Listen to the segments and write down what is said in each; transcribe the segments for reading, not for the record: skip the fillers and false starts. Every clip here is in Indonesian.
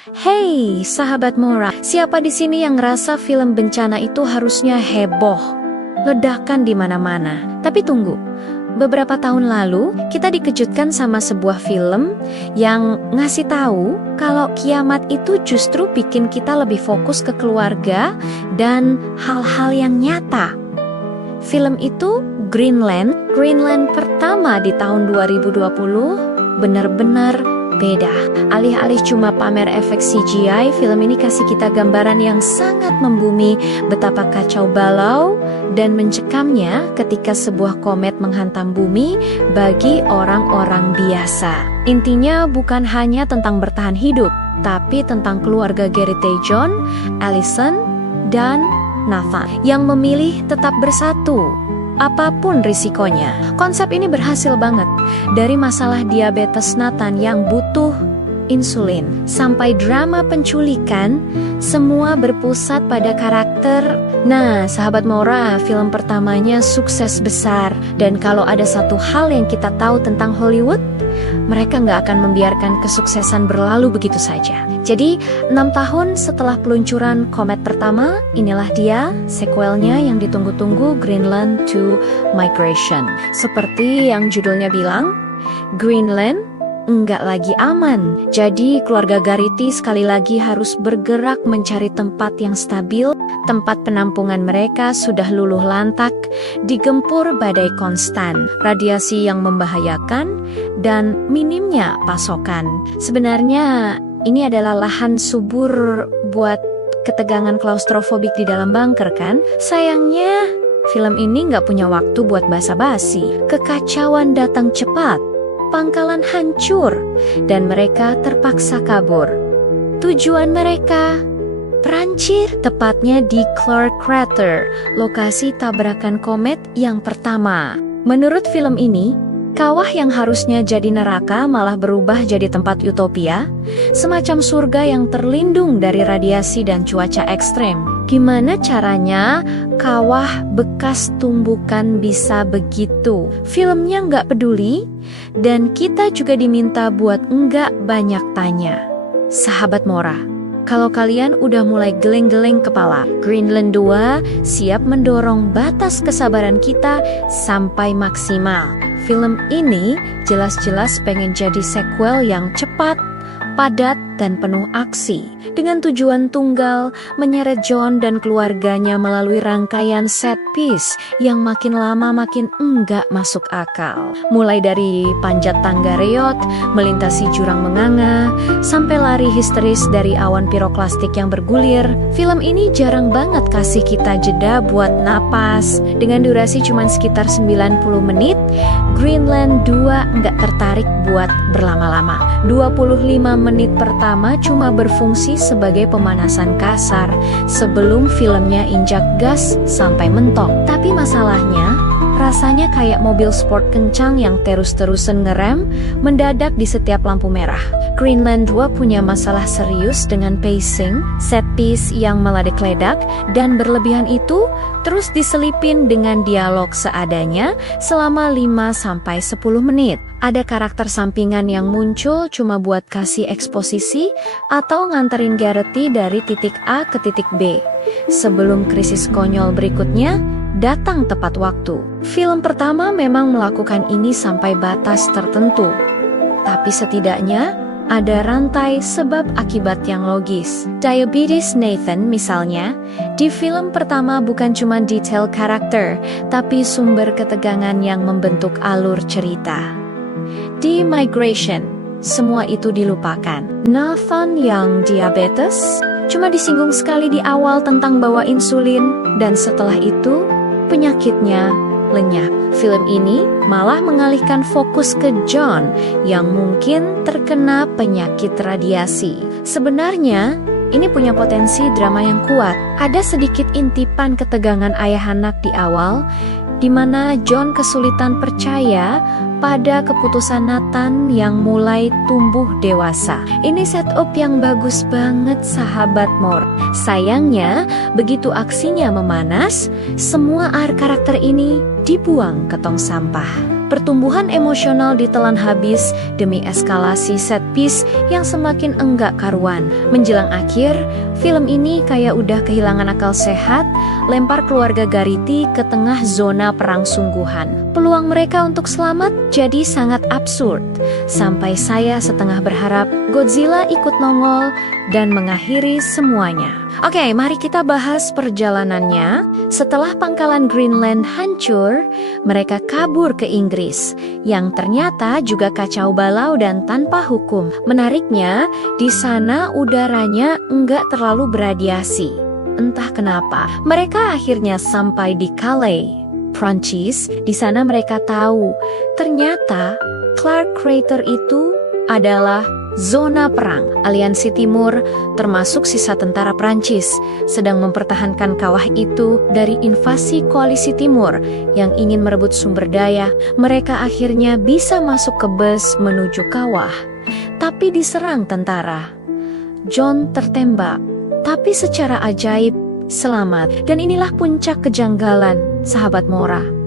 Hey, sahabat Mora, siapa di sini yang ngerasa film bencana itu harusnya heboh, ledakan di mana-mana? Tapi tunggu, beberapa tahun lalu kita dikejutkan sama sebuah film yang ngasih tahu kalau kiamat itu justru bikin kita lebih fokus ke keluarga dan hal-hal yang nyata. Film itu Greenland pertama di tahun 2020 benar-benar beda. Alih-alih cuma pamer efek CGI, film ini kasih kita gambaran yang sangat membumi betapa kacau balau dan mencekamnya ketika sebuah komet menghantam bumi bagi orang-orang biasa. Intinya bukan hanya tentang bertahan hidup, tapi tentang keluarga Gary John, Allison, dan Nathan yang memilih tetap bersatu. Apapun risikonya, konsep ini berhasil banget. Dari masalah diabetes Nathan yang butuh insulin, sampai drama penculikan, semua berpusat pada karakter. Nah, sahabat Mora, film pertamanya sukses besar. Dan kalau ada satu hal yang kita tahu tentang Hollywood, mereka nggak akan membiarkan kesuksesan berlalu begitu saja. Jadi, 6 tahun setelah peluncuran komet pertama, inilah dia sequelnya yang ditunggu-tunggu, Greenland 2 Migration. Seperti yang judulnya bilang, Greenland nggak lagi aman. Jadi keluarga Garrity sekali lagi harus bergerak mencari tempat yang stabil. Tempat penampungan mereka sudah luluh lantak, digempur badai konstan, radiasi yang membahayakan, dan minimnya pasokan. Sebenarnya ini adalah lahan subur buat ketegangan klaustrofobik di dalam bunker kan? Sayangnya film ini nggak punya waktu buat basa-basi. Kekacauan datang cepat, pangkalan hancur, dan mereka terpaksa kabur. Tujuan mereka Perancir, tepatnya di Clark Crater, lokasi tabrakan komet yang pertama. Menurut film ini, kawah yang harusnya jadi neraka malah berubah jadi tempat utopia, semacam surga yang terlindung dari radiasi dan cuaca ekstrem. Gimana caranya kawah bekas tumbukan bisa begitu? Filmnya nggak peduli, dan kita juga diminta buat nggak banyak tanya. Sahabat Mora, kalau kalian udah mulai geleng-geleng kepala, Greenland 2 siap mendorong batas kesabaran kita sampai maksimal. Film ini jelas-jelas pengen jadi sequel yang cepat, padat, dan penuh aksi, dengan tujuan tunggal, menyeret John dan keluarganya melalui rangkaian set piece yang makin lama makin enggak masuk akal. Mulai dari panjat tangga reot, melintasi jurang menganga, sampai lari histeris dari awan piroklastik yang bergulir, film ini jarang banget kasih kita jeda buat napas. Dengan durasi cuma sekitar 90 menit, Greenland 2 nggak tertarik buat berlama-lama. 25 menit pertama cuma berfungsi sebagai pemanasan kasar sebelum filmnya injak gas sampai mentok. Tapi masalahnya, rasanya kayak mobil sport kencang yang terus-terusan ngerem mendadak di setiap lampu merah. Greenland 2 punya masalah serius dengan pacing, set piece yang meledek-ledak, dan berlebihan itu terus diselipin dengan dialog seadanya selama 5-10 menit. Ada karakter sampingan yang muncul cuma buat kasih eksposisi atau nganterin Garrity dari titik A ke titik B, sebelum krisis konyol berikutnya datang tepat waktu. Film pertama memang melakukan ini sampai batas tertentu, tapi setidaknya ada rantai sebab akibat yang logis. Diabetes Nathan misalnya, di film pertama bukan cuma detail karakter, tapi sumber ketegangan yang membentuk alur cerita. Di Migration, semua itu dilupakan. Nathan yang diabetes cuma disinggung sekali di awal tentang bawa insulin, dan setelah itu penyakitnya lenyap. Film ini malah mengalihkan fokus ke John yang mungkin terkena penyakit radiasi. Sebenarnya ini punya potensi drama yang kuat. Ada sedikit intipan ketegangan ayah anak di awal, di mana John kesulitan percaya pada keputusan Nathan yang mulai tumbuh dewasa. Ini setup yang bagus banget, sahabat Mor. Sayangnya, begitu aksinya memanas, semua karakter ini dibuang ke tong sampah. Pertumbuhan emosional ditelan habis demi eskalasi set piece yang semakin enggak karuan. Menjelang akhir, film ini kayak udah kehilangan akal sehat, lempar keluarga Garrity ke tengah zona perang sungguhan. Peluang mereka untuk selamat jadi sangat absurd. Sampai saya setengah berharap Godzilla ikut nongol dan mengakhiri semuanya. Oke, mari kita bahas perjalanannya. Setelah pangkalan Greenland hancur, mereka kabur ke Inggris, yang ternyata juga kacau balau dan tanpa hukum. Menariknya, di sana udaranya enggak terlalu beradiasi. Entah kenapa, mereka akhirnya sampai di Calais, Prancis. Di sana mereka tahu, ternyata Clark Crater itu adalah zona perang. Aliansi Timur, termasuk sisa tentara Prancis, sedang mempertahankan kawah itu dari invasi koalisi Timur yang ingin merebut sumber daya. Mereka akhirnya bisa masuk ke bus menuju kawah, tapi diserang tentara. John tertembak, tapi secara ajaib selamat. Dan inilah puncak kejanggalan, sahabat Mora.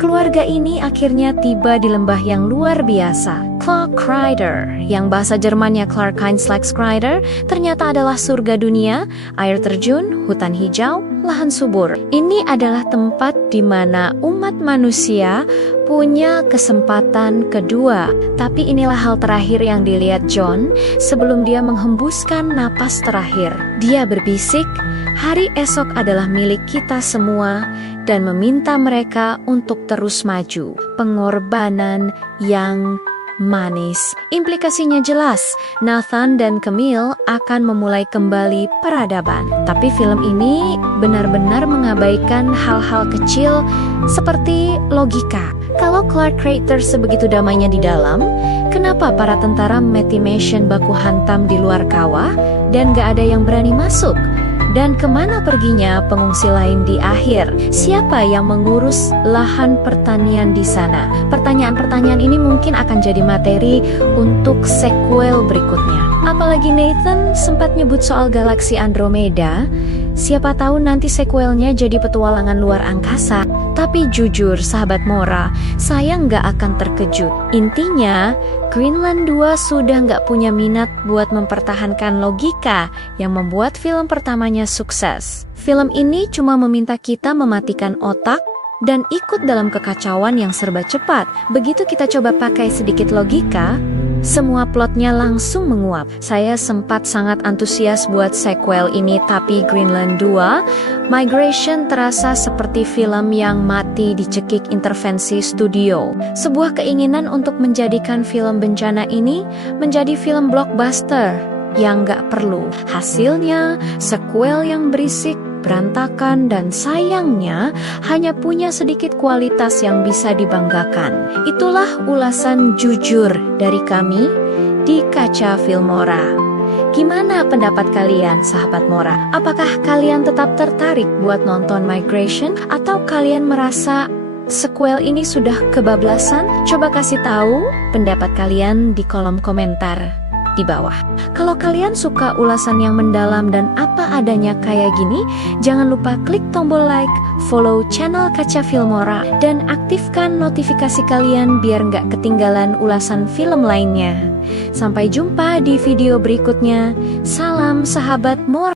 Keluarga ini akhirnya tiba di lembah yang luar biasa, Clark Crater, yang bahasa Jermannya Clark-Heinz-Lex-Crater, ternyata adalah surga dunia, air terjun, hutan hijau, lahan subur. Ini adalah tempat di mana umat manusia punya kesempatan kedua. Tapi inilah hal terakhir yang dilihat John sebelum dia menghembuskan napas terakhir. Dia berbisik, hari esok adalah milik kita semua, dan meminta mereka untuk terus maju. Pengorbanan yang manis. Implikasinya jelas, Nathan dan Camille akan memulai kembali peradaban. Tapi film ini benar-benar mengabaikan hal-hal kecil seperti logika. Kalau Clark Crater sebegitu damainya di dalam, kenapa para tentara Mathimation baku hantam di luar kawah dan gak ada yang berani masuk? Dan kemana perginya pengungsi lain di akhir? Siapa yang mengurus lahan pertanian di sana? Pertanyaan-pertanyaan ini mungkin akan jadi materi untuk sequel berikutnya. Apalagi Nathan sempat nyebut soal galaksi Andromeda. Siapa tahu nanti sequelnya jadi petualangan luar angkasa. Tapi jujur sahabat Mora, saya nggak akan terkejut. Intinya, Greenland 2 sudah nggak punya minat buat mempertahankan logika yang membuat film pertamanya sukses. Film ini cuma meminta kita mematikan otak dan ikut dalam kekacauan yang serba cepat. Begitu kita coba pakai sedikit logika, semua plotnya langsung menguap. Saya sempat sangat antusias buat sequel ini, tapi Greenland 2 Migration terasa seperti film yang mati dicekik intervensi studio. Sebuah keinginan untuk menjadikan film bencana ini menjadi film blockbuster yang gak perlu. Hasilnya, sequel yang berisik, berantakan, dan sayangnya hanya punya sedikit kualitas yang bisa dibanggakan. Itulah ulasan jujur dari kami di Kaca Filmora. Gimana pendapat kalian, sahabat Mora? Apakah kalian tetap tertarik buat nonton Migration atau kalian merasa sequel ini sudah kebablasan? Coba kasih tahu pendapat kalian di kolom komentar di bawah. Kalau kalian suka ulasan yang mendalam dan apa adanya kayak gini, jangan lupa klik tombol like, follow channel Kaca Filmora, dan aktifkan notifikasi kalian biar nggak ketinggalan ulasan film lainnya. Sampai jumpa di video berikutnya. Salam sahabat Mora.